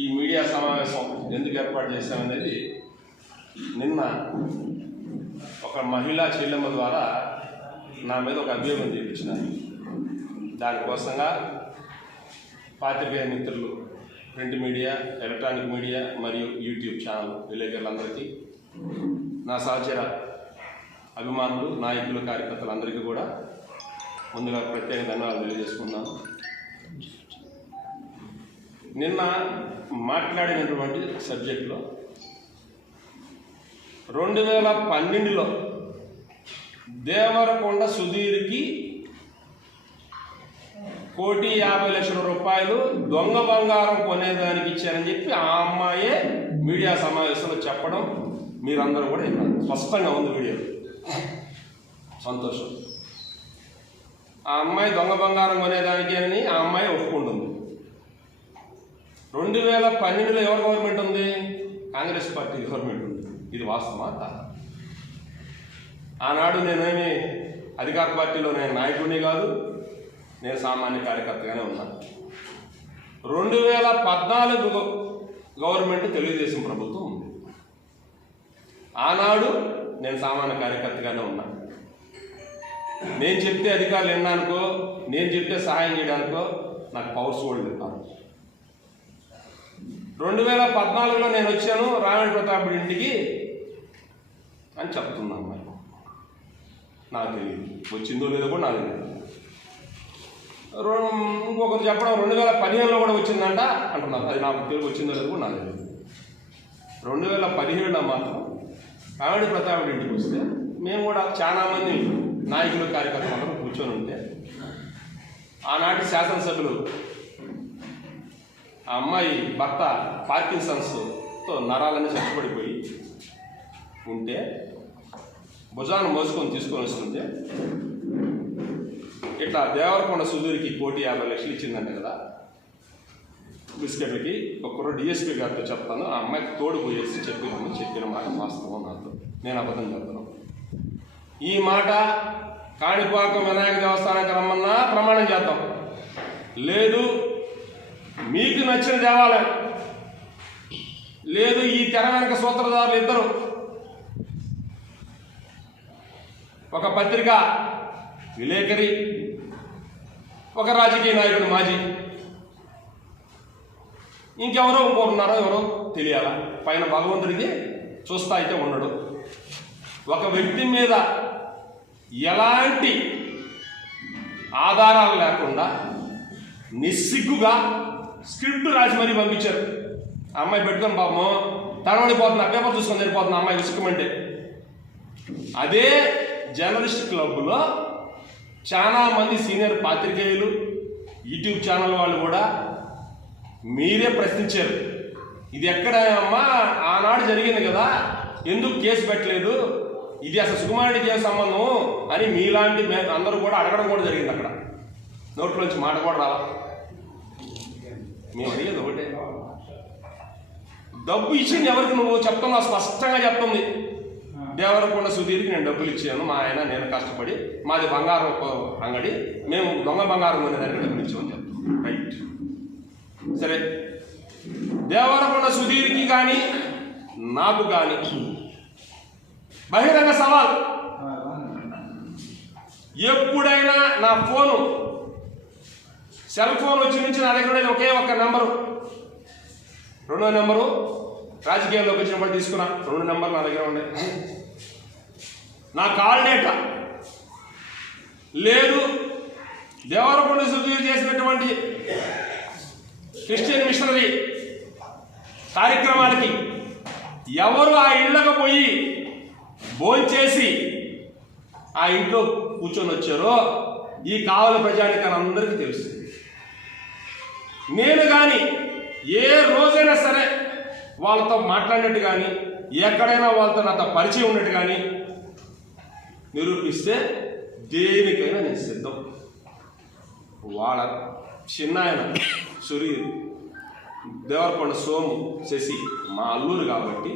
ఈ మీడియా సమావేశం ఎందుకు ఏర్పాటు చేశామనేది నిన్న ఒక మహిళా చెల్లెమ్మ ద్వారా నా మీద ఒక అభియోగం చేయించినారు. దానికోసంగా పాత్రికేయ మిత్రులు, ప్రింట్ మీడియా, ఎలక్ట్రానిక్ మీడియా మరియు యూట్యూబ్ ఛానల్ విలేకరులందరికీ, నా సహచర అభిమానులు, నాయకులు, కార్యకర్తలందరికీ కూడా ముందుగా ప్రత్యేక ధన్యవాదాలు తెలియజేసుకున్నాను. నిన్న మాట్లాడినటువంటి సబ్జెక్టులో 2012లో దేవరకొండ సుధీర్కి 1,50,00,000 రూపాయలు దొంగ బంగారం కొనేదానికి ఇచ్చారని చెప్పి ఆ అమ్మాయే మీడియా సమావేశంలో చెప్పడం మీరందరూ కూడా విన్నారు. స్పష్టంగా ఉంది వీడియో. సంతోషం. ఆ అమ్మాయి దొంగ బంగారం కొనేదానికి అని ఆ అమ్మాయి ఒప్పుకుంటుంది. 2012లో ఎవరు గవర్నమెంట్ ఉంది? కాంగ్రెస్ పార్టీ గవర్నమెంట్ ఉంది. ఇది వాస్తవమా కాదా? ఆనాడు నేనేమి అధికార పార్టీలో నేను నాయకుడిని కాదు, నేను సామాన్య కార్యకర్తగానే ఉన్నాను. 2014 గవర్నమెంట్ తెలుగుదేశం ప్రభుత్వం ఉంది. ఆనాడు నేను సామాన్య కార్యకర్తగానే ఉన్నాను. నేను చెప్తే అధికారులు వినడానికో, నేను చెప్తే సహాయం చేయడానికో నాకు పవర్స్ కూడా ఇస్తారు. 2014లో నేను వచ్చాను రామేణ ప్రతాప్ ఇంటికి అని చెప్తున్నా అమ్మాయి. నాకు తెలియదు, వచ్చిందో లేదో కూడా నాకు తెలియదు. ఇంకొకరు చెప్పడం 2015లో కూడా వచ్చిందంట అంటున్నారు. అది నాకు తెలియదు, వచ్చిందో లేదో కూడా నాకు తెలియదు. 2017లో మాత్రం రామేణ ప్రతాప్ ఇంటికి వస్తే మేము కూడా చాలామంది నాయకులు, కార్యకర్తలు అందరూ కూర్చొని ఉంటే ఆనాటి శాసనసభ్యులు ఆ అమ్మాయి భర్త పార్కిన్సన్స్తో నరాలని చచ్చిపడిపోయి ఉంటే భుజాన్ని మోసుకొని తీసుకొని వస్తుంటే ఇట్లా దేవరకొండ సుధీర్కి 1,50,00,000 ఇచ్చిందంట కదా బిస్కెట్లకి. ఒక్కరో డిఎస్పీ గారితో చెప్తాను, ఆ అమ్మాయికి తోడు పోయేసి చెప్పిన మాట వాస్తవం. నాతో నేను అబద్ధం చెప్తాను. ఈ మాట కాణిపాకం వినాయక దేవస్థానానికి రమ్మన్నా ప్రమాణం చేద్దాం. లేదు మీకు నచ్చిన దేవాలయం, లేదు ఈ తెర వెనక సూత్రధారులు ఇద్దరు, ఒక పత్రిక విలేకరి, ఒక రాజకీయ నాయకుడు మాజీ, ఇంకెవరో ఇంకోరున్నారో ఎవరో తెలియాలా. పైన భగవంతుడికి చూస్తా అయితే ఉండడు. ఒక వ్యక్తి మీద ఎలాంటి ఆధారాలు లేకుండా నిస్సిగ్గుగా స్క్రిప్ట్ రాసి మరీ పంపించారు. ఆ అమ్మాయి పెట్టుకొని పాపం తగలడిపోతున్నా, పేపర్ చూసుకొని వెళ్ళిపోతున్నా అమ్మాయి విసుకమంటే. అదే జర్నలిస్ట్ క్లబ్లో చాలామంది సీనియర్ పాత్రికేయులు, యూట్యూబ్ ఛానల్ వాళ్ళు కూడా మీరే ప్రశ్నించారు. ఇది ఎక్కడ అమ్మా, ఆనాడు జరిగింది కదా, ఎందుకు కేసు పెట్టలేదు, ఇది అసలు సుకుమారుడికి ఏ సంబంధం అని మీలాంటి అందరూ కూడా అడగడం కూడా జరిగింది. అక్కడ నోట్లోంచి మాట కూడా రాలా. మేము అడిగేది ఒకటే, డబ్బు ఇచ్చింది ఎవరికి నువ్వు చెప్తున్నావు? స్పష్టంగా చెప్తుంది, దేవరకొండ సుధీర్కి నేను డబ్బులు ఇచ్చాను, మా ఆయన నేను కష్టపడి, మాది బంగారం అంగడి, మేము దొంగ బంగారం కొనేదానికి డబ్బులు ఇచ్చామని చెప్తాం. రైట్, సరే. దేవరకొండ సుధీర్కి కానీ నాకు కానీ బహిరంగ సవాల్, ఎప్పుడైనా నా ఫోను సెల్ ఫోన్ వచ్చి నుంచి నా దగ్గర ఉండేది ఒకే ఒక్క నెంబరు, 2వ నెంబరు రాజకీయాల్లోకి వచ్చినప్పుడు తీసుకున్నా, 2 నెంబర్లు నా దగ్గర ఉండే. నా కాల్ డేటా లేదు. దేవరకొండ సుధీర్ చేసినటువంటి క్రిస్టియన్ మిషనరీ కార్యక్రమాలకి ఎవరు ఆ ఇళ్ళకు పోయి భోంచేసి ఆ ఇంట్లో కూర్చొని వచ్చారో ఈ కావలి ప్రజానికాన్ని అందరికీ తెలుసు. నేను కానీ ఏ రోజైనా సరే వాళ్ళతో మాట్లాడినట్టు కానీ, ఎక్కడైనా వాళ్ళతో నాతో పరిచయం ఉన్నట్టు కానీ నిరూపిస్తే దేనికైనా నేను సిద్ధం. వాళ్ళ చిన్నాయన సుధీర్, దేవరకొండ సోము, శశి మా అల్లురు కాబట్టి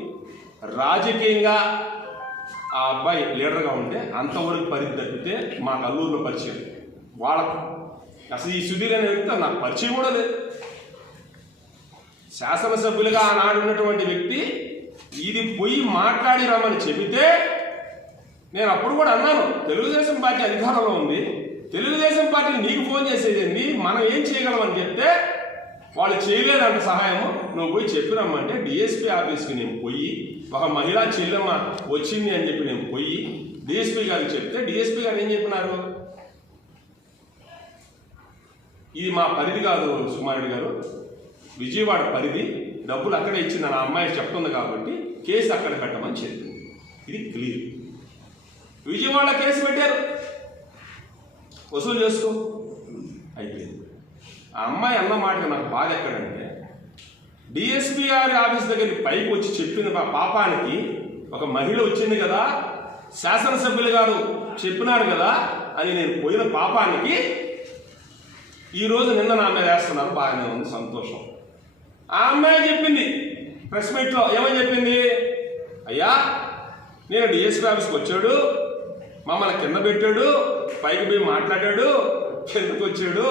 రాజకీయంగా ఆ అబ్బాయి లీడర్గా ఉంటే అంతవరకు పరిధి తప్పితే మాకు అల్లూరులో పరిచయం. వాళ్ళకు అసలు ఈ సుధీర్ అనే వ్యక్తి నాకు పరిచయం కూడా లేదు. శాసనసభ్యులుగా ఆనాడు ఉన్నటువంటి వ్యక్తి ఇది పోయి మాట్లాడి రమ్మని చెబితే నేను అప్పుడు కూడా అన్నాను, తెలుగుదేశం పార్టీ అధికారంలో ఉంది, తెలుగుదేశం పార్టీ నీకు ఫోన్ చేసేది మనం ఏం చేయగలమని చెప్తే వాళ్ళు చేయలేదంట సహాయము, నువ్వు పోయి చెప్పిరమ్మంటే డిఎస్పీ ఆఫీస్కి నేను పోయి ఒక మహిళా చెల్లెమ్మ వచ్చింది అని చెప్పి నేను పోయి డిఎస్పీ గారికి చెప్తే డిఎస్పీ గారు ఏం చెప్పినారు, ఇది మా పరిధి కాదు సుమారెడ్డి గారు, విజయవాడ పరిధి, డబ్బులు అక్కడే ఇచ్చింది నా అమ్మాయి చెప్తుంది కాబట్టి కేసు అక్కడ పెట్టమని చెప్పింది. ఇది క్లియర్. విజయవాడ కేసు పెట్టారు, వసూలు చేసుకో అయిపోయింది. ఆ అమ్మాయి అన్న మాటగా నాకు బాధ ఎక్కడంటే డిఎస్పీ గారి ఆఫీస్ దగ్గరికి పైకి వచ్చి చెప్పింది మా పాపానికి ఒక మహిళ వచ్చింది కదా, శాసనసభ్యులు గారు చెప్పినారు కదా అని నేను పోయిన పాపానికి ఈరోజు నిన్న నా మీద వేస్తున్నారు. బాగానే ఉంది, సంతోషం. ఆ అమ్మాయి చెప్పింది ప్రెస్ మీట్లో, ఏమని చెప్పింది, అయ్యా నేను డిఎస్పీ ఆఫీస్కి వచ్చాడు, మమ్మల్ని కింద పెట్టాడు, పైకి పోయి మాట్లాడాడు, కిందకు వచ్చాడు,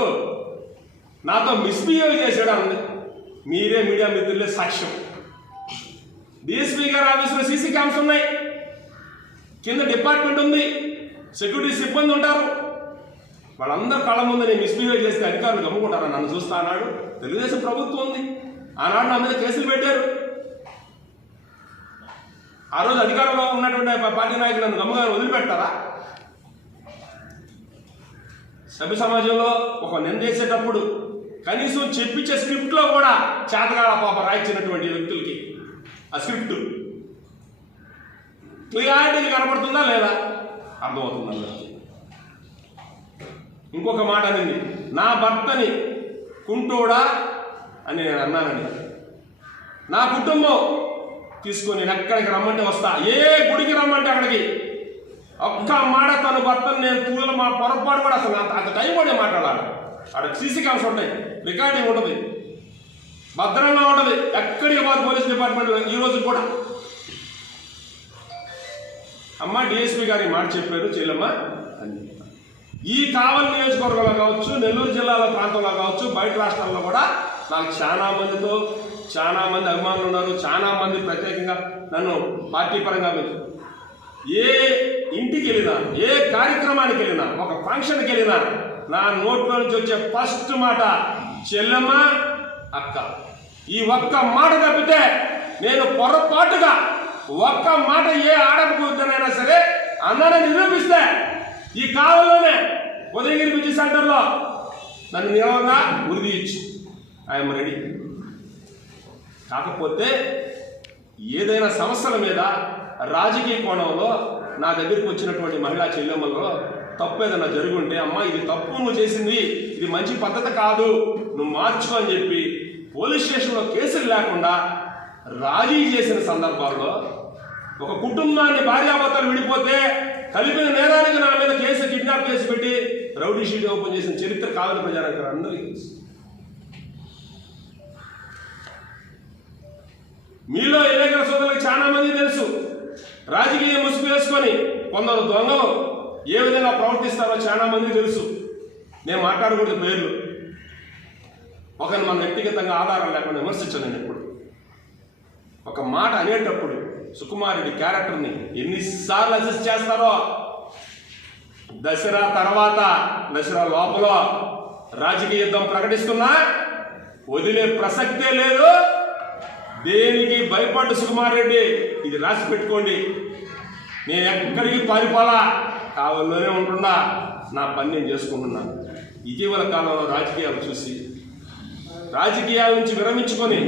నాతో మిస్బిహేవ్ చేశాడు అంది. మీరే మీడియా మిత్రులే సాక్ష్యం. డిఎస్పీ గారి ఆఫీసులో సీసీ క్యామ్స్ ఉన్నాయి, కింద డిపార్ట్మెంట్ ఉంది, సెక్యూరిటీ సిబ్బంది ఉంటారు, వాళ్ళందరూ కళ్ళ ముందు నేను మిస్బిహేవ్ చేస్తే అధికారులు గమ్ముకుంటారా నన్ను చూస్తా అన్నాడు. తెలుగుదేశం ప్రభుత్వం ఉంది, ఆనాడు నా మీద కేసులు పెట్టారు. ఆ రోజు అధికారంలో ఉన్నటువంటి పార్టీ నాయకులు నన్ను గమ్ముగా వదిలిపెట్టారా? సభ్య సమాజంలో ఒక నిందేసేటప్పుడు కనీసం చెప్పించే స్క్రిప్ట్లో కూడా చేతగాల పాప రాయించినటువంటి వ్యక్తులకి ఆ స్క్రిప్ట్ క్లియారిటీగా కనపడుతుందా లేదా, అర్థమవుతుందా? ఇంకొక మాట అనింది, నా భర్తని కుంటోడా అని నేను అన్నానని, నా కుటుంబం తీసుకొని నేను ఎక్కడికి రమ్మంటే వస్తా, ఏ గుడికి రమ్మంటే అక్కడికి, ఒక్క మాట తన భర్తను నేను తూల మా పొరపాటు కూడా అసలు అంత టైం కూడా మాట్లాడాలి. అక్కడ సీసీ క్యామ్స్ ఉంటాయి, రికార్డింగ్ ఉంటుంది, భద్రంగా ఉంటుంది, ఎక్కడికి పోదు పోలీస్ డిపార్ట్మెంట్ ఈ రోజు కూడా. అమ్మ డిఎస్పీ గారి మాట చెప్పారు చెల్లెమ్మ అని. ఈ కావలి నియోజకవర్గంలో కావచ్చు, నెల్లూరు జిల్లాల ప్రాంతంలో కావచ్చు, బయట రాష్ట్రాల్లో కూడా నాకు చాలా మంది అభిమానులు ఉన్నారు, చాలా మంది ప్రత్యేకంగా నన్ను పార్టీ పరంగా ఏ ఇంటికి వెళ్ళినా, ఏ కార్యక్రమానికి వెళ్ళినా, ఒక ఫంక్షన్కి వెళ్ళినా నా నోట్లో నుంచి వచ్చే ఫస్ట్ మాట చెల్లెమ్మ అక్క. ఈ ఒక్క మాట తప్పితే నేను పొరపాటుగా ఒక్క మాట ఏ ఆడపకూడదనైనా సరే అన్నని నిరూపిస్తే ఈ కాలంలోనే ఉదయగిరి బీచ్ సెంటర్లో నన్ను నియమంగా ఉరి ఇచ్చు, ఐఎమ్ రెడీ. కాకపోతే ఏదైనా సమస్యల మీద రాజకీయ కోణంలో నా దగ్గరికి వచ్చినటువంటి మహిళా చెల్లెమ్మల్లో తప్పు ఏదైనా జరుగుంటే, అమ్మ ఇది తప్పు నువ్వు చేసింది, ఇది మంచి పద్ధతి కాదు, నువ్వు మార్చుకో అని చెప్పి పోలీస్ స్టేషన్లో కేసులు లేకుండా రాజీ చేసిన సందర్భాల్లో, ఒక కుటుంబాన్ని భార్యాభర్తలు విడిపోతే కలిపిన నేరానికి నా మీద కిడ్నాప్ కేసు పెట్టి రౌడీ షీట్ ఓపెన్ చేసిన చరిత్ర కాదని ప్రజానికి అందరికీ తెలుసు. మీలో ఎన్నికల సోదరులకు చాలా మంది తెలుసు, రాజకీయ ముసుగు వేసుకొని కొందరు దొంగలు ఏ విధంగా ప్రవర్తిస్తారో చాలా మంది తెలుసు. నేను మాట్లాడకూడదు పేర్లు, ఒకరిని మన వ్యక్తిగతంగా ఆధారం లేకుండా విమర్శించాను. నేను ఎప్పుడు ఒక మాట అనేటప్పుడు సుకుమారెడ్డి క్యారెక్టర్ని ఎన్నిసార్లు అసెస్ చేస్తారో, దసరా తర్వాత దసరా లోపల రాజకీయ యుద్ధం ప్రకటిస్తున్నా వదిలే ప్రసక్తే లేదు. దేనికి భయపడ్డ సుకుమారెడ్డి ఇది రాసి పెట్టుకోండి, నేను ఎక్కడికి పారిపోలా, కావల్లోనే ఉంటున్నా, నా పని నేను చేసుకుంటున్నాను. ఇటీవల కాలంలో రాజకీయాలు చూసి రాజకీయాల నుంచి విరమించుకొని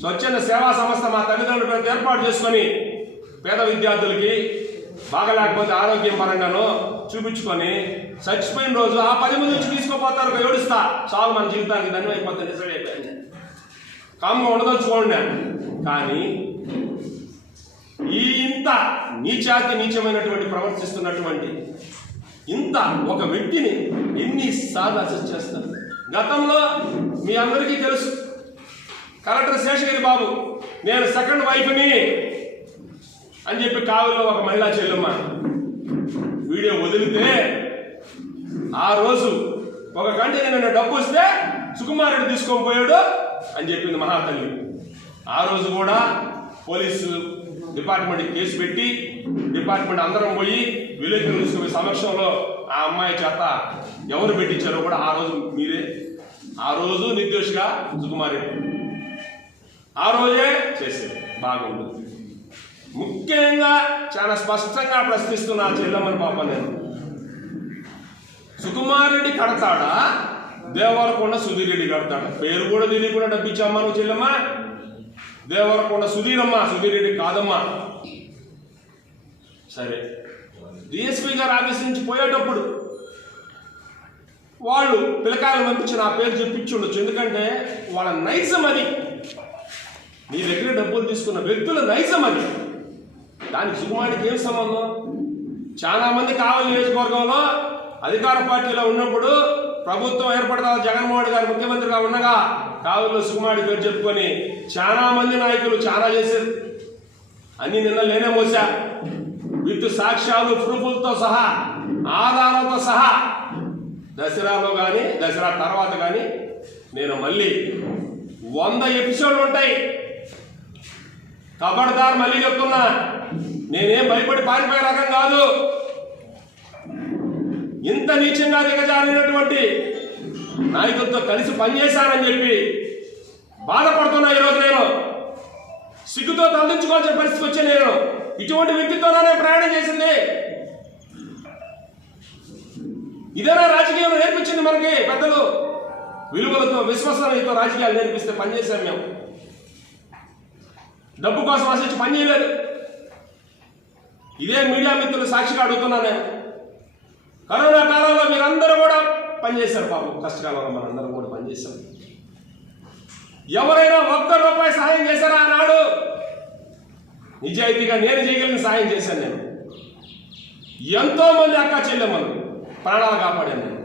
స్వచ్ఛంద సేవా సంస్థ మా తల్లిదండ్రుల పేరు ఏర్పాటు చేసుకొని పేద విద్యార్థులకి బాగలేకపోతే ఆరోగ్యం పరంగానో చూపించుకొని చచ్చిపోయిన రోజు ఆ 10 మంది నుంచి తీసుకోపోతారు, ఏడుస్తా చాలు మన జీవితానికి ధన్యం అయిపోతే డిసైడ్ అయిపోయింది. కామ్గా ఉండదలుచుకోండి. కానీ ఈ ఇంత నీచమైనటువంటి ప్రవర్తిస్తున్నటువంటి ఇంత ఒక వ్యక్తిని ఎన్నిసార్లు అసెస్ చేస్తారు? గతంలో మీ అందరికీ తెలుసు, కలెక్టర్ శేషగిరి బాబు నేను సెకండ్ వైఫ్ని అని చెప్పి కావలిలో ఒక మహిళా చెల్లెమ్మ వీడియో వదిలితే ఆ రోజు ఒక గంట నిన్న డబ్బు వస్తే సుకుమార్ రెడ్డి తీసుకొని పోయాడు అని చెప్పింది మహాతల్లి. ఆ రోజు కూడా పోలీసు డిపార్ట్మెంట్ కేసు పెట్టి డిపార్ట్మెంట్ అందరం పోయి విలేకరులు తీసుకునే సమక్షంలో ఆ అమ్మాయి చేత ఎవరు పెట్టించారో కూడా ఆ రోజు మీరే, ఆ రోజు నిర్దోషిగా సుకుమార్ రెడ్డి ఆ రోజే చేసేది బాగుంటుంది. ముఖ్యంగా చాలా స్పష్టంగా ప్రశ్నిస్తున్నా చెల్లమ్మని పాప, నేను సుకుమార్ రెడ్డి కడతాడా దేవరకొండ సుధీర్ రెడ్డి కడతాడా? పేరు కూడా తెలియకుండా డబ్బిచ్చామ్మా నువ్వు చెల్లమ్మ. దేవరకొండ సుధీరమ్మ, సుధీర్ రెడ్డి కాదమ్మా. సరే, డిఎస్పీ గారు ఆఫీస్ నుంచి పోయేటప్పుడు వాళ్ళు పిల్లకాయలు పంపించి నా పేరు చెప్పించి ఉండొచ్చు, ఎందుకంటే వాళ్ళ నైజం అది. నీ దగ్గర డబ్బులు తీసుకున్న వ్యక్తుల నైజం అది. దానికి సుకుమార్కి ఏం సంబంధం? చాలా మంది కావలి నియోజకవర్గంలో అధికార పార్టీలో ఉన్నప్పుడు ప్రభుత్వం ఏర్పడతా జగన్మోహన్ రెడ్డి గారు ముఖ్యమంత్రిగా ఉండగా కావలిలో సుకుమార్డి పేరు చెప్పుకొని చాలా మంది నాయకులు చాలా చేశారు. అన్ని నిన్న లేనే మోసా, విత్ సాక్ష్యాలు ప్రూఫులతో సహా ఆధారాలతో సహా. దసరాలో కానీ దసరా తర్వాత కానీ నేను మళ్ళీ 100 ఎపిసోడ్లు ఉంటాయి. కబడ్దార్ మళ్ళీ చెప్తున్నా, నేనేం భయపడి పారిపోయే రకం కాదు. ఇంత నీచంగా దిగజారినటువంటి నాయకులతో కలిసి పనిచేశానని చెప్పి బాధపడుతున్నా. ఈరోజు నేను సిగ్గుతో తలదించుకోవాల్సిన పరిస్థితికి వచ్చే నేను ఇటువంటి వ్యక్తితోనే ప్రయాణం చేసింది. ఇదేనా రాజకీయం నేర్పించింది మనకి పెద్దలు? విలువలతో విశ్వసనీయతో రాజకీయాలు నేర్పిస్తే పనిచేశాం మేము. డబ్బు కోసం ఆశించి పని చేయలేదు. ఇదే మీడియా మిత్రులు సాక్షిగా అడుగుతున్నా నేను. కరోనా కాలంలో మీరందరూ కూడా పనిచేశారు పాపం, కష్టకాలంలో మనందరం కూడా పనిచేశాం. ఎవరైనా ₹1 సహాయం చేశారా అన్నాడు? నిజాయితీగా నేను చేయగలిగిన సహాయం చేశాను. నేను ఎంతో మంది అక్క చెల్లెమ్మలు ప్రాణాలు కాపాడాను. నేను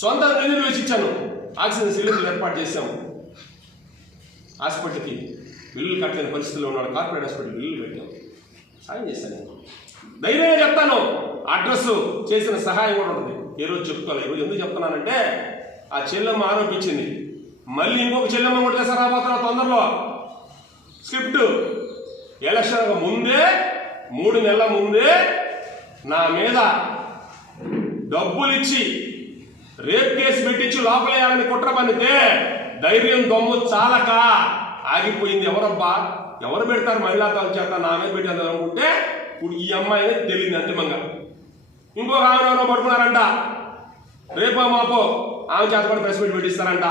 సొంత నిధులు వేసి ఇచ్చాను. ఆక్సిజన్ సిలిండర్లు ఏర్పాటు చేశాము. హాస్పిటల్కి బిల్లులు కట్టలేని పరిస్థితుల్లో ఉన్నాడు, కార్పొరేట్ హాస్పిటల్ బిల్లులు పెట్టాం. సాయం చేశాను. నేను ధైర్యంగా చెప్తాను. అడ్రస్ చేసిన సహాయం కూడా ఉంటుంది. ఏ రోజు చెప్పుకోవాలి. ఈరోజు ఎందుకు చెప్తున్నానంటే ఆ చెల్లెమ్మ ఆరోపించింది. మళ్ళీ ఇంకొక చెల్లెమ్మ కూడా రాబోతున్నా తొందరలో. స్క్రిప్ట్ ఎలక్షన్ ముందే 3 నెలల ముందే నా మీద డబ్బులు ఇచ్చి రేప్ కేసు పెట్టించి లోపలేయాలని కుట్ర పనితే ధైర్యం దమ్ము చాలక ఆగిపోయింది. ఎవరబ్బా, ఎవరు పెడతారు మహిళా చేత నా మీద పెట్టారు అనుకుంటే ఇప్పుడు ఈ అమ్మాయిని తెలియదు అంతిమంగా. ఇంకొక ఆమె ఎవరో పడుకున్నారంట. రేపో మాపో ఆమె చేత కూడా ప్రెస్ మీట్ పెట్టిస్తారంట.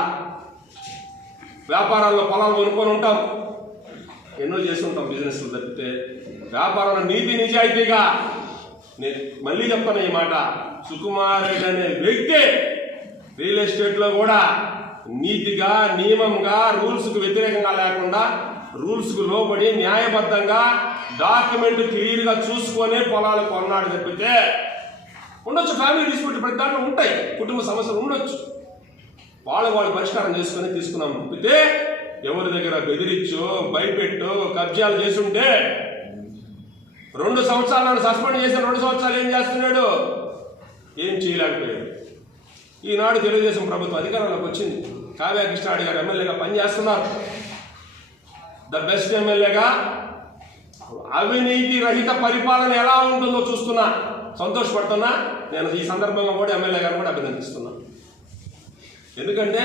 వ్యాపారాల్లో పొలాలు కొనుక్కొని ఉంటాం, ఎన్నో చేసి ఉంటాం బిజినెస్లు తప్పితే వ్యాపారంలో నీతి నిజాయితీగా. నేను మళ్ళీ చెప్తాను ఈ మాట, సుకుమార్ రెడ్డి అనే వ్యక్తి రియల్ ఎస్టేట్లో కూడా నీతిగా నియమంగా రూల్స్కు వ్యతిరేకంగా లేకుండా రూల్స్కు లోబడి న్యాయబద్ధంగా డాక్యుమెంట్ క్లియర్గా చూసుకొని పొలాలు కొన్నాడు తప్పితే ఉండొచ్చు. ఫ్యామిలీ డిస్ప్యూట్ ప్రతి దాంట్లో ఉంటాయి, కుటుంబ సమస్యలు ఉండొచ్చు. వాళ్ళు పరిష్కారం చేసుకొని తీసుకున్నాం తప్పితే ఎవరి దగ్గర బెదిరించో భయపెట్టో కబ్జాలు చేసుంటే 2 సంవత్సరాలను సస్పెండ్ చేసిన 2 సంవత్సరాలు ఏం చేస్తున్నాడు? ఏం చేయలేకపోయాడు. ఈనాడు తెలుగుదేశం ప్రభుత్వం అధికారంలోకి వచ్చింది. కావ్య కృష్ణారెడ్డి గారు ఎమ్మెల్యేగా పనిచేస్తున్నారు. ద బెస్ట్ ఎమ్మెల్యేగా. అవినీతి రహిత పరిపాలన ఎలా ఉంటుందో చూస్తున్నా, సంతోషపడుతున్నా. నేను ఈ సందర్భంగా కూడా ఎమ్మెల్యే గారు కూడా అభినందిస్తున్నా. ఎందుకంటే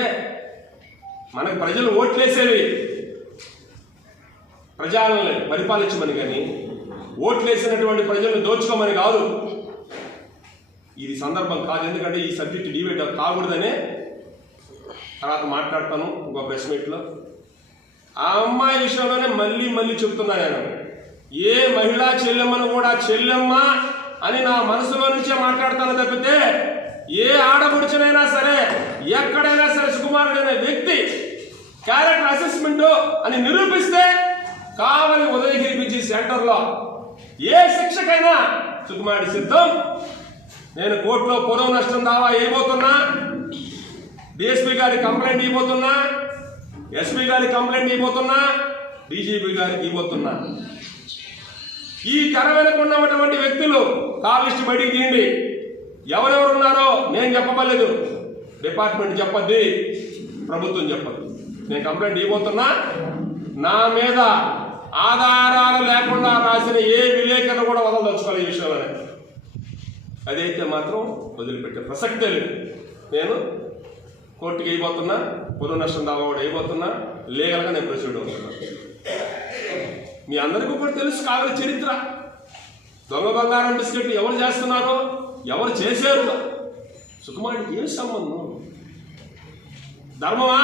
మనకు ప్రజలు ఓట్లేసేవి ప్రజలను పరిపాలించమని, కానీ ఓట్లేసినటువంటి ప్రజలను దోచుకోమని కాదు. ఇది సందర్భం కాదు. ఎందుకంటే ఈ సబ్జెక్ట్ డిబేట్ కాకూడదనే తర్వాత మాట్లాడతాను ఇంకో ప్రెస్ మీట్లో. ఆ అమ్మాయి విషయంలోనే మళ్ళీ చెప్తున్నా నేను. ఏ మహిళా చెల్లెమ్మను కూడా చెల్లెమ్మ అని నా మనసులో నుంచే మాట్లాడతాను తప్పితే ఏ ఆడపడుచునైనా సరే ఎక్కడైనా సరే సుకుమారుడు అనే వ్యక్తి క్యారెక్టర్ అసెస్మెంట్ అని నిరూపిస్తే కావలి ఉదయగిరి బీచ్ సెంటర్లో ఏ శిక్షకైనా సుకుమారుడి సిద్ధం. నేను కోర్టులో పొడవు నష్టం దావా వేయబోతున్నా, డిఎస్పీ గారికి కంప్లైంట్ ఇవ్వబోతున్నా, ఎస్పీ గారికి కంప్లైంట్ ఇవ్వబోతున్నా, డీజీపీ గారికి ఇవ్వబోతున్నా. ఈ తెర వెనుక ఉన్నటువంటి వ్యక్తులు కాల్ లిస్ట్ బయటికి తీయండి. ఎవరెవరు ఉన్నారో నేను చెప్పలేదు. డిపార్ట్మెంట్ చెప్పద్ది, ప్రభుత్వం చెప్పదు. నేను కంప్లైంట్ ఇవ్వబోతున్నా. నా మీద ఆధారాలు లేకుండా రాసిన ఏ విలేకరులు కూడా వదలదలుచుకోవాలి ఈ విషయంలోనే. అదైతే మాత్రం వదిలిపెట్టే ప్రసక్తే లేదు. నేను కోర్టుకి అయిపోతున్నా, పొరుగు నష్టం దావా కూడా అయిపోతున్నా, లీగల్గా నేను ప్రొసీడ్ అవుతున్నా. మీ అందరికీ కూడా తెలుసు కావాలి చరిత్ర. దొంగ బంగారం బిస్కెట్లు ఎవరు చేస్తున్నారో, ఎవరు చేశారు, సుకుమారుడికి ఏం సంబంధం? ధర్మమా?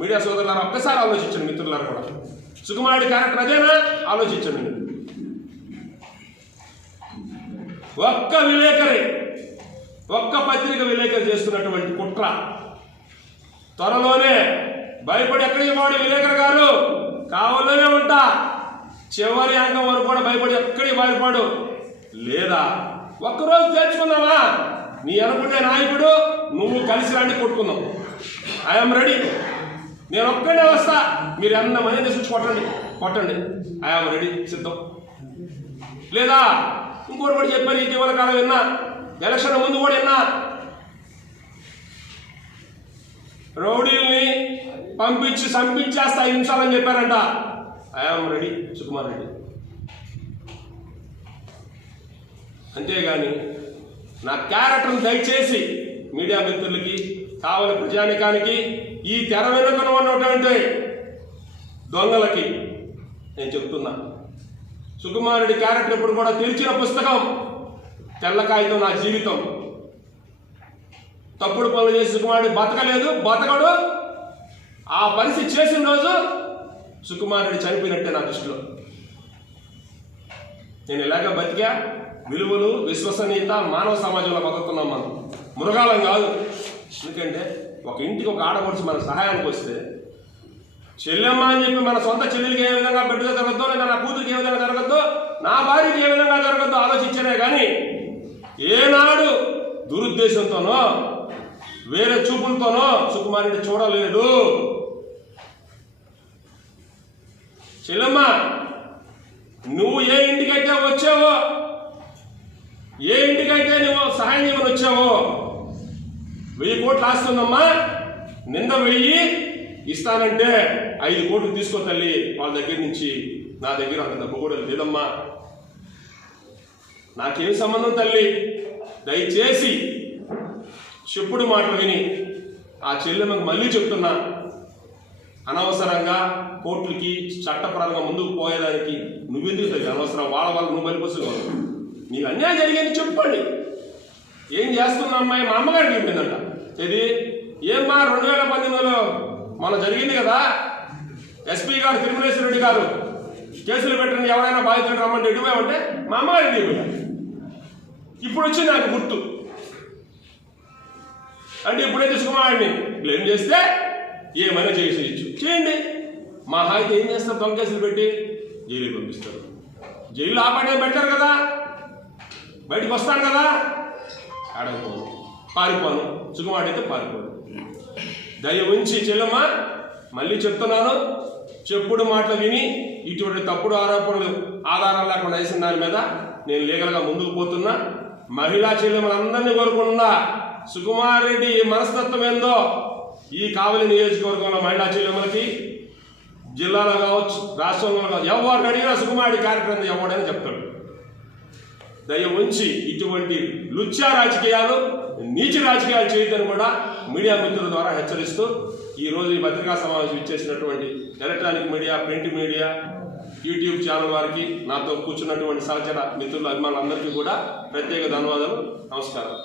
మీడియా సోదరులారా ఒక్కసారి ఆలోచించండి, మిత్రులారా కూడా. సుకుమారుడి క్యారెక్టర్ అదేనా? ఆలోచించండి. ఒక్క విలేకరి, ఒక్క పత్రిక విలేకరి చేస్తున్నటువంటి కుట్ర త్వరలోనే భయపడి ఎక్కడికి వాడు విలేకరు గారు కావాలనే ఉంటా, చివరి అంకం వరకు కూడా భయపడి ఎక్కడికి భయపడు. లేదా ఒక్కరోజు తెచ్చుకుందామా, నీ అనుకునే నాయకుడు నువ్వు కలిసి రండి, కొట్టుకుందాం. I'm ready. నేను ఒక్కడే వస్తా, మీరు ఎంతమంది తీసుకొచ్చి కొట్టండి. ఐఎమ్ రెడీ, సిద్ధం. లేదా ఇంకోటి కూడా చెప్పాను, ఇటీవల కాలం విన్నా, ఎలక్షన్ ముందు కూడా విన్నా, రౌడీల్ని పంపించి చంపించేస్తా 5 నిమిషాలని చెప్పారంట. I'm ready, Sukumar Reddy. అంతేగాని నా క్యారెక్టర్ని దయచేసి మీడియా మిత్రులకి, కావలి ప్రజానికానికి, ఈ తెర వెనుకన ఉన్నటువంటి దొంగలకి నేను చెప్తున్నా, సుకుమార్ రెడ్డి క్యారెక్టర్ ఇప్పుడు కూడా తెరిచిన పుస్తకం, తెల్ల కాగితం నా జీవితం. తప్పుడు పనులు చేసి సుకుమార్ రెడ్డి బతకలేదు, బతకడు. ఆ పరిస్థితి చేసిన రోజు సుకుమార్ రెడ్డి చనిపోయినట్టే నా దృష్టిలో. నేను ఇలాగ బతికా. విలువలు, విశ్వసనీయత, మానవ సమాజంలో బతుకుతున్నాం మనం, మృగాలం కాదు. ఎందుకంటే ఒక ఇంటికి ఒక ఆడపడుచు మన సహాయానికి వస్తే, చెల్లెమ్మ అని చెప్పి మన సొంత చెల్లెలికి ఏ విధంగా బిడ్డగా జరగద్దో, లేదా నా కూతురికి ఏ విధంగా జరగద్దో, నా భార్యకి ఏ విధంగా జరగద్దో ఆలోచించనే కానీ ఏనాడు దురుద్దేశంతోనో వేరే చూపులతోనో సుకుమార్ రెడ్డి చూడలేదు. చెల్లెమ్మ, నువ్వు ఏ ఇంటికైతే వచ్చావో, ఏ ఇంటికైతే నువ్వు సహాయం చేయమని వచ్చావో, 1000 కోట్లు ఆస్తుందమ్మా, నింద 1000 ఇస్తానంటే 5 కోట్లు తీసుకో తల్లి వాళ్ళ దగ్గర నుంచి. నా దగ్గర అంత డబ్బు కూడా లేదమ్మా, నాకేం సంబంధం తల్లి. దయచేసి చెప్పుడు మాటలు విని ఆ చెల్లెమ్మకి మళ్ళీ చెప్తున్నా, అనవసరంగా కోర్టులకి చట్టపరంగా ముందుకు పోయేదానికి నువ్వెందుకు తల్లి అనవసరం? వాళ్ళ నువ్వు బలిపోసుకోవాలి. నీకు అన్యాయం జరిగేది చెప్పండి. ఏం చేస్తున్నా అమ్మాయి? మా అమ్మగారికి చెప్పిందంట. ఇది ఏమ్మా 2018లో మన జరిగింది కదా, ఎస్పీ గారు తిరుమలేశ్వర రెడ్డి గారు కేసులు పెట్టండి, ఎవరైనా బాధితులు రమ్మంటే ఎటుపోయామంటే మా అమ్మగారికి చెప్పాను. ఇప్పుడు వచ్చి నాకు గుర్తు అంటే ఇప్పుడైతే సుకుమారుడిని బ్లేమ్ చేస్తే ఏమైనా చేసేయచ్చు, చేయండి. మా హాయితే ఏం చేస్తారు? దొంగ కేసులు పెట్టి జైలుకి పంపిస్తారు. జైలు ఆపడే పెట్టారు కదా, బయటికి వస్తాను కదా, ఆడకపోను, పారిపోను. సుకుమారుడు అయితే పారిపోను. దయ ఉంచి చెల్లెమ్మ, మళ్ళీ చెప్తున్నాను, చెప్పుడు మాటలు విని ఇటువంటి తప్పుడు ఆరోపణలు ఆధారాలు లేకుండా వేసిన దాని మీద నేను లీగల్గా ముందుకు పోతున్నా. మహిళా చెల్లెమ్మలందరినీ కోరుకుంటున్నా, సుకుమార్ రెడ్డి మనస్తత్వం ఏందో ఈ కావలి నియోజకవర్గంలో మహిళా చెల్లెమ్మలకి, జిల్లాలో కావచ్చు, రాష్ట్రంలో కావచ్చు, ఎవరు అడిగినా సుకుమార్ రెడ్డి కార్యక్రమం ఎవడైనా చెప్తాడు. దయ ఉంచి ఇటువంటి లుచ్చా రాజకీయాలు, నీచ రాజకీయాలు చేయొద్దని కూడా మీడియా మిత్రుల ద్వారా హెచ్చరిస్తూ, ఈరోజు ఈ పత్రికా సమావేశం ఇచ్చేసినటువంటి electronic media, print media, YouTube channel వారికి, నాతో కూర్చున్నటువంటి సహచర మిత్రుల అభిమానులందరికీ కూడా ప్రత్యేక ధన్యవాదాలు. నమస్కారం.